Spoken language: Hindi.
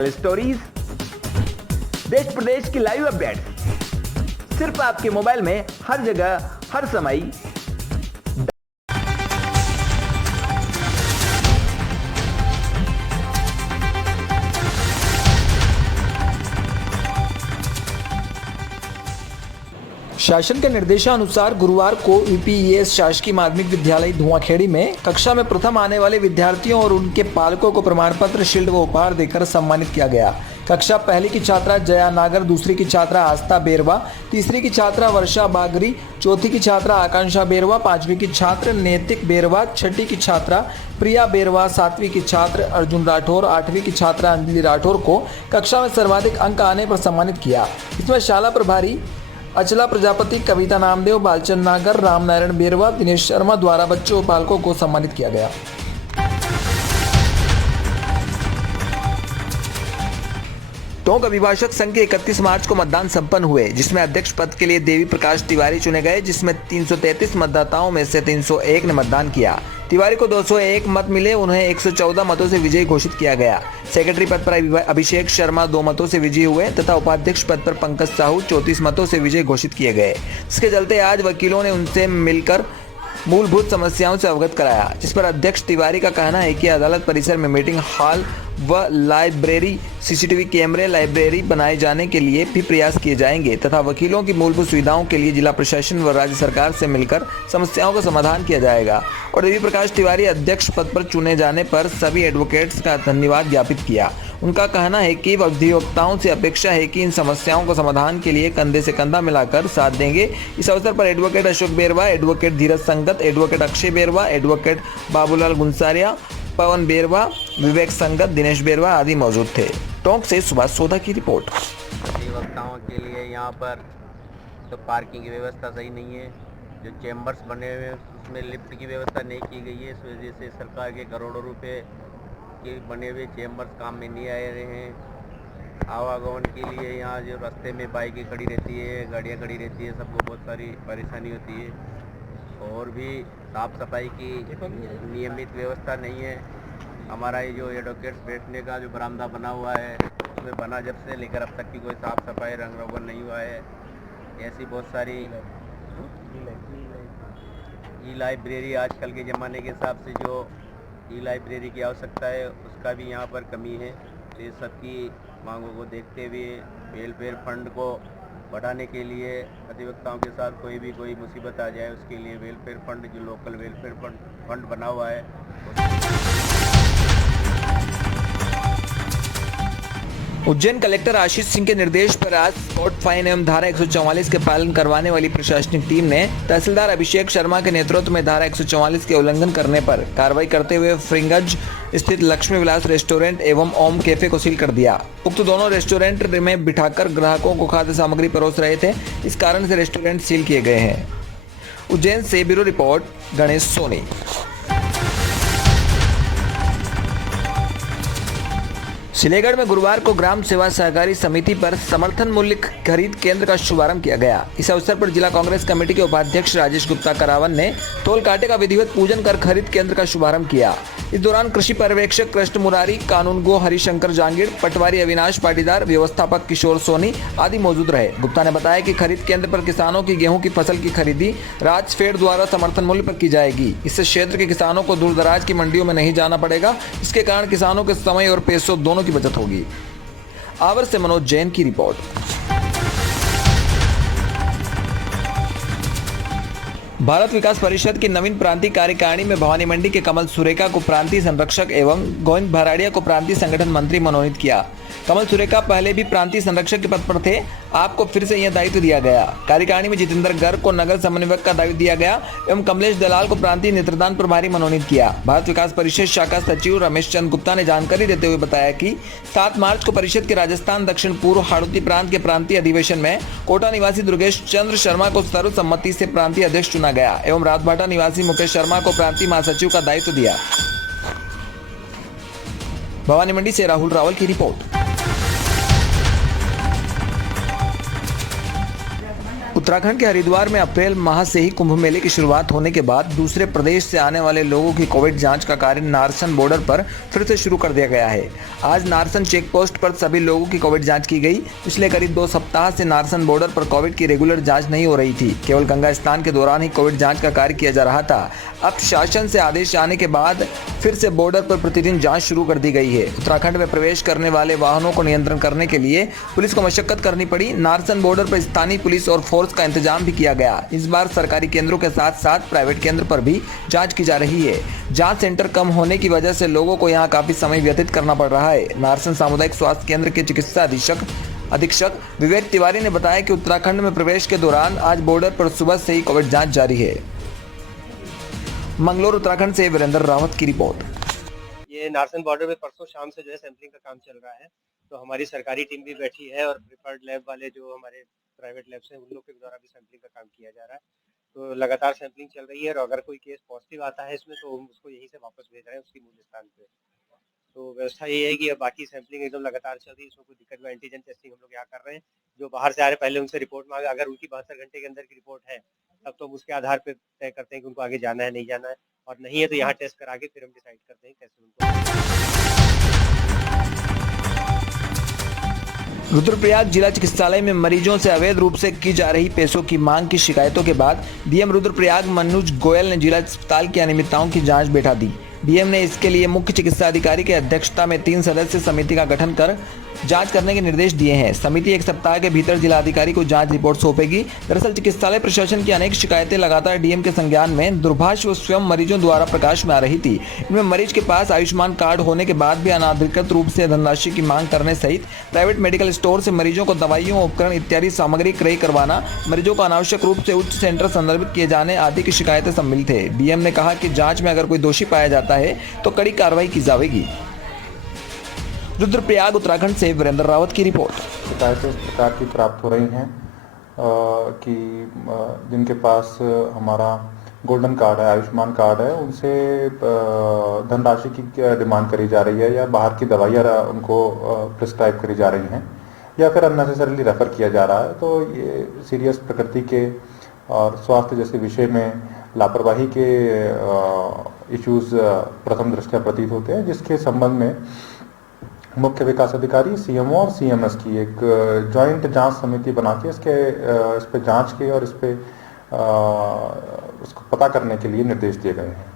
स्टोरीज, देश प्रदेश की लाइव अपडेट्स सिर्फ आपके मोबाइल में हर जगह हर समय। शासन के निर्देशानुसार गुरुवार को यूपीईएस शासकीय माध्यमिक विद्यालय धुआंखेड़ी में कक्षा में प्रथम आने वाले विद्यार्थियों और उनके पालकों को प्रमाण पत्र, शील्ड व उपहार देकर सम्मानित किया गया। कक्षा पहली की छात्रा जया नागर, दूसरी की छात्रा आस्था बेरवा, तीसरी की छात्रा वर्षा बागरी, चौथी की छात्रा आकांक्षा बेरवा, पांचवी की छात्र नैतिक बेरवा, छठी की छात्रा प्रिया बेरवा, सातवीं की छात्र अर्जुन राठौर, आठवीं की छात्रा अंजलि राठौर को कक्षा में सर्वाधिक अंक आने पर सम्मानित किया। इसमें शाला प्रभारी अचला प्रजापति, कविता नामदेव, बालचंद नागर, रामनारायण बेरवा, दिनेश शर्मा द्वारा बच्चों और पालकों को सम्मानित किया गया। टोंक अभिभाषक संघ के 31 मार्च को मतदान संपन्न हुए, जिसमें अध्यक्ष पद के लिए देवी प्रकाश तिवारी चुने गए, जिसमें 333 मतदाताओं में से 301 ने मतदान किया। तिवारी को 201 मत मिले, उन्हें 114 मतों से विजयी घोषित किया गया। सेक्रेटरी पद पर अभिषेक शर्मा 2 मतों से विजयी हुए तथा उपाध्यक्ष पद पर पंकज साहू 34 मतों से विजयी घोषित किए गए। इसके चलते आज वकीलों ने उनसे मिलकर मूलभूत समस्याओं से अवगत कराया, जिस पर अध्यक्ष तिवारी का कहना है कि अदालत परिसर में मीटिंग हॉल व लाइब्रेरी, सीसीटीवी कैमरे, लाइब्रेरी बनाए जाने के लिए भी प्रयास किए जाएंगे तथा वकीलों की मूलभूत सुविधाओं के लिए जिला प्रशासन व राज्य सरकार से मिलकर समस्याओं का समाधान किया जाएगा। और देवी प्रकाश तिवारी अध्यक्ष पद पर चुने जाने पर सभी एडवोकेट्स का धन्यवाद ज्ञापित किया। उनका कहना है कि अधिवक्ताओं से अपेक्षा है कि इन समस्याओं को समाधान के लिए कंधे से कंधा मिलाकर साथ देंगे। इस अवसर पर एडवोकेट अशोक बेरवा, एडवोकेट धीरज संगत, एडवोकेट अक्षय बेरवा, एडवोकेट बाबूलाल गुंसारिया, पवन बेरवा, विवेक संगत, दिनेश बेरवा आदि मौजूद थे। टोंक से सुभाष सोधा की रिपोर्ट। अधिवक्ताओं के लिए यहाँ पर तो पार्किंग की व्यवस्था सही नहीं है, जो चैम्बर्स बने हुए हैं उसमें लिफ्ट की व्यवस्था नहीं की गई है। इस वजह से सरकार के करोड़ों रुपए के बने हुए चैम्बर्स काम में नहीं आए रहे हैं। आवागमन के लिए यहाँ जो रास्ते में बाइकें खड़ी रहती है, गाड़ियाँ खड़ी रहती है, सबको बहुत सारी परेशानी होती है। और भी साफ़ सफाई की नियमित व्यवस्था नहीं है। हमारा ये जो एडवोकेट्स बैठने का जो बरामदा बना हुआ है, उसमें बना जब से लेकर अब तक की कोई साफ़ सफाई रंग रोगन नहीं हुआ है। ऐसी बहुत सारी ई लाइब्रेरी आजकल के ज़माने के हिसाब से जो ई लाइब्रेरी की आवश्यकता है उसका भी यहाँ पर कमी है। तो ये सबकी मांगों को देखते हुए वेलफेयर फंड को बढ़ाने के लिए अधिवक्ताओं के साथ कोई मुसीबत आ जाए उसके लिए वेलफेयर फंड, जो लोकल वेलफेयर फंड बना हुआ है। उज्जैन कलेक्टर आशीष सिंह के निर्देश पर आज स्पॉट फाइन एवं धारा 144 के पालन करवाने वाली प्रशासनिक टीम ने तहसीलदार अभिषेक शर्मा के नेतृत्व में धारा 144 के उल्लंघन करने पर कार्रवाई करते हुए फ्रिंगज स्थित लक्ष्मी विलास रेस्टोरेंट एवं ओम कैफे को सील कर दिया। उक्त दोनों रेस्टोरेंट में बिठाकर ग्राहकों को खाद्य सामग्री परोस रहे थे, इस कारण से रेस्टोरेंट सील किए गए हैं। उज्जैन से ब्यूरो रिपोर्ट, गणेश सोनी। सिलेगढ़ में गुरुवार को ग्राम सेवा सहकारी समिति पर समर्थन मूल्य खरीद केंद्र का शुभारंभ किया गया। इस अवसर पर जिला कांग्रेस कमेटी के उपाध्यक्ष राजेश गुप्ता करावन ने तोल कांटे का विधिवत पूजन कर खरीद केंद्र का शुभारंभ किया। इस दौरान कृषि पर्यवेक्षक कृष्ण मुरारी, कानूनगो हरिशंकर जांगीर, पटवारी अविनाश पाटीदार, व्यवस्थापक किशोर सोनी आदि मौजूद रहे। गुप्ता ने बताया कि खरीद केंद्र पर किसानों की गेहूं की फसल की खरीदी राजफेड द्वारा समर्थन मूल्य पर की जाएगी। इससे क्षेत्र के किसानों को दूर दराज की मंडियों में नहीं जाना पड़ेगा। इसके कारण किसानों के समय और पैसों दोनों की बचत होगी। आवर से मनोज जैन की रिपोर्ट। भारत विकास परिषद की नवीन प्रांतीय कार्यकारिणी में भवानी मंडी के कमल सुरेखा को प्रांतीय संरक्षक एवं गोविंद भराड़िया को प्रांतीय संगठन मंत्री मनोनीत किया। कमल सुरेखा पहले भी प्रांतीय संरक्षक के पद पर थे, आपको फिर से यह दायित्व दिया गया। कार्यकारिणी में जितेंद्र गर्ग को नगर समन्वयक का दायित्व दिया गया एवं कमलेश दलाल को प्रांतीय नेत्रदान प्रभारी मनोनीत किया। भारत विकास परिषद शाखा सचिव रमेश चंद्र गुप्ता ने जानकारी देते हुए बताया कि 7 मार्च को परिषद के राजस्थान दक्षिण पूर्व हाड़ौती प्रांत के प्रांतीय अधिवेशन में कोटा निवासी दुर्गेश चंद्र शर्मा को सर्वसम्मति से प्रांतीय अध्यक्ष चुना गया एवं राजभाटा निवासी मुकेश शर्मा को प्रांतीय महासचिव का दायित्व दिया। भवानी मंडी से राहुल रावल की रिपोर्ट। उत्तराखंड के हरिद्वार में अप्रैल माह से ही कुंभ मेले की शुरुआत होने के बाद दूसरे प्रदेश से आने वाले लोगों की कोविड जांच का कार्य नारसन बॉर्डर पर फिर से शुरू कर दिया गया है। आज नारसन चेक पोस्ट पर सभी लोगों की कोविड जांच की गई। पिछले करीब 2 सप्ताह से नारसन बॉर्डर पर कोविड की रेगुलर जांच नहीं हो रही थी। केवल गंगा स्नान के दौरान ही कोविड जांच का कार्य किया जा रहा था। अब शासन से आदेश आने के बाद फिर से बॉर्डर पर प्रतिदिन जांच शुरू कर दी गई है। उत्तराखंड में प्रवेश करने वाले वाहनों को नियंत्रण करने के लिए पुलिस को मशक्कत करनी पड़ी। नारसन बॉर्डर पर स्थानीय पुलिस और फोर्स का इंतजाम भी किया गया। इस बार सरकारी केंद्रों के साथ साथ प्राइवेट केंद्र पर भी जांच की जा रही है। जांच सेंटर कम होने की वजह से लोगों को यहां काफी समय व्यतीत करना पड़ रहा है। नारसन सामुदायिक स्वास्थ्य केंद्र के चिकित्सा अधीक्षक विवेक तिवारी ने बताया कि उत्तराखंड में प्रवेश के दौरान आज बॉर्डर पर सुबह से ही कोविड जांच जारी है। मंगलोर उत्तराखंड से वीरेंद्र रावत की रिपोर्ट। ये नारसन बॉर्डर में परसों शाम से जो है सैंपलिंग का काम चल रहा है, तो हमारी सरकारी टीम भी बैठी है और प्रिफर्ड लैब वाले जो हमारे प्राइवेट लैब्स हैं उन लोग के द्वारा भी सैंपलिंग का काम किया जा रहा है। तो लगातार सैंपलिंग चल रही है और अगर कोई केस पॉजिटिव आता है इसमें तो हम उसको यहीं से वापस भेज रहे हैं उसकी मूल स्थान पे। तो व्यवस्था ये है कि अब बाकी सैंपलिंग एकदम लगातार चल रही है, इसमें कोई दिक्कत नहीं। एंटीजन टेस्टिंग हम लोग यहाँ कर रहे हैं। जो बाहर से आ रहे हैं पहले उनसे रिपोर्ट मांगे, अगर उनकी 72 घंटे के अंदर की रिपोर्ट है तब तो हम उसके आधार पर तय करते हैं कि उनको आगे जाना है नहीं जाना है, और नहीं है तो यहाँ टेस्ट करा के फिर हम डिसाइड करते हैं कैसे उनको। रुद्रप्रयाग जिला चिकित्सालय में मरीजों से अवैध रूप से की जा रही पैसों की मांग की शिकायतों के बाद डीएम रुद्रप्रयाग मनोज गोयल ने जिला अस्पताल की अनियमितताओं की जांच बैठा दी। डीएम ने इसके लिए मुख्य चिकित्सा अधिकारी की अध्यक्षता में 3 सदस्यीय समिति का गठन कर जांच करने के निर्देश दिए हैं। समिति 1 सप्ताह के भीतर जिलाधिकारी को जांच रिपोर्ट सौंपेगी। दरअसल चिकित्सालय प्रशासन की अनेक शिकायतें लगातार डीएम के संज्ञान में दूरभाष व स्वयं मरीजों द्वारा प्रकाश में आ रही थी। इनमें मरीज के पास आयुष्मान कार्ड होने के बाद भी अनाधिकृत रूप से धनराशि की मांग करने सहित प्राइवेट मेडिकल स्टोर से मरीजों को दवाइयों उपकरण इत्यादि सामग्री क्रय करवाना, मरीजों को अनावश्यक रूप से उच्च सेंटर संदर्भित किए जाने आदि की शिकायतें सम्मिलित है। डीएम ने कहा कि जांच में अगर कोई दोषी पाया जाता है तो कड़ी कार्रवाई की जाएगी। रुद्रप्रयाग उत्तराखंड से वीरेंद्र रावत की रिपोर्ट। शिकायतें इस प्रकार की प्राप्त हो रही हैं कि जिनके पास हमारा गोल्डन कार्ड है, आयुष्मान कार्ड है, उनसे धनराशि की डिमांड करी जा रही है या बाहर की दवाइयाँ उनको प्रिस्क्राइब करी जा रही हैं या फिर अननेसेसरीली रेफर किया जा रहा है। तो ये सीरियस प्रकृति के और स्वास्थ्य जैसे विषय में लापरवाही के इश्यूज प्रथम दृष्टया प्रतीत होते हैं, जिसके संबंध में मुख्य विकास अधिकारी, सीएमओ और सीएमएस की एक जॉइंट जांच समिति बना के इस पे जांच के और इस पे उसको पता करने के लिए निर्देश दिए गए हैं।